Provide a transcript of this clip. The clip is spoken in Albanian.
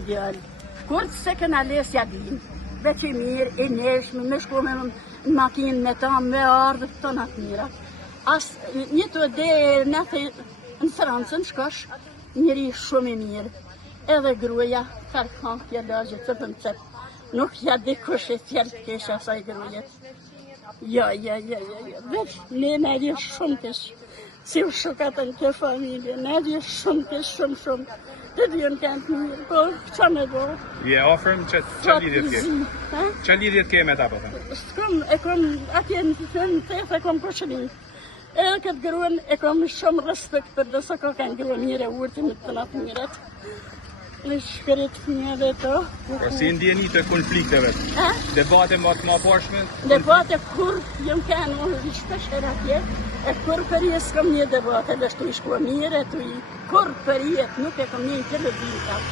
Ideal. Kur se këna les ja din, veç i mirë, i neshme, me shku me në makinë me ta, me ardhë, të natë mira. As një të dhe në Francën shkosh, njëri shumë i mirë. Edhe gruja, farkan, ja lagje të pëmcep. Nuk ja di kush e fjallë të kesh asaj gruje. Ja. Veç, ne në edhje shumë kesh. Si u shukatën të familje, në edhje shumë kesh, shumë. Të dhjën kanë të mirë, po, qa me do? Je ofërm që lidhjet ke? Që lidhjet ke me ta, po thëmë? E kom, atje në tethë e kom përshëni. Edhe këtë gruën e kom shumë respekt për dësa ko kanë gruën njëre urtimit të natë miret. Në shkërit një dhe to. Por si ndjeni të konflikteve? Debate më të ma porshme? Debate kur jëm kanë unë shpesher atje, e kur për i s'kom një debate, dhe shtu i shkua mire, kur për i nuk e kom një televizion.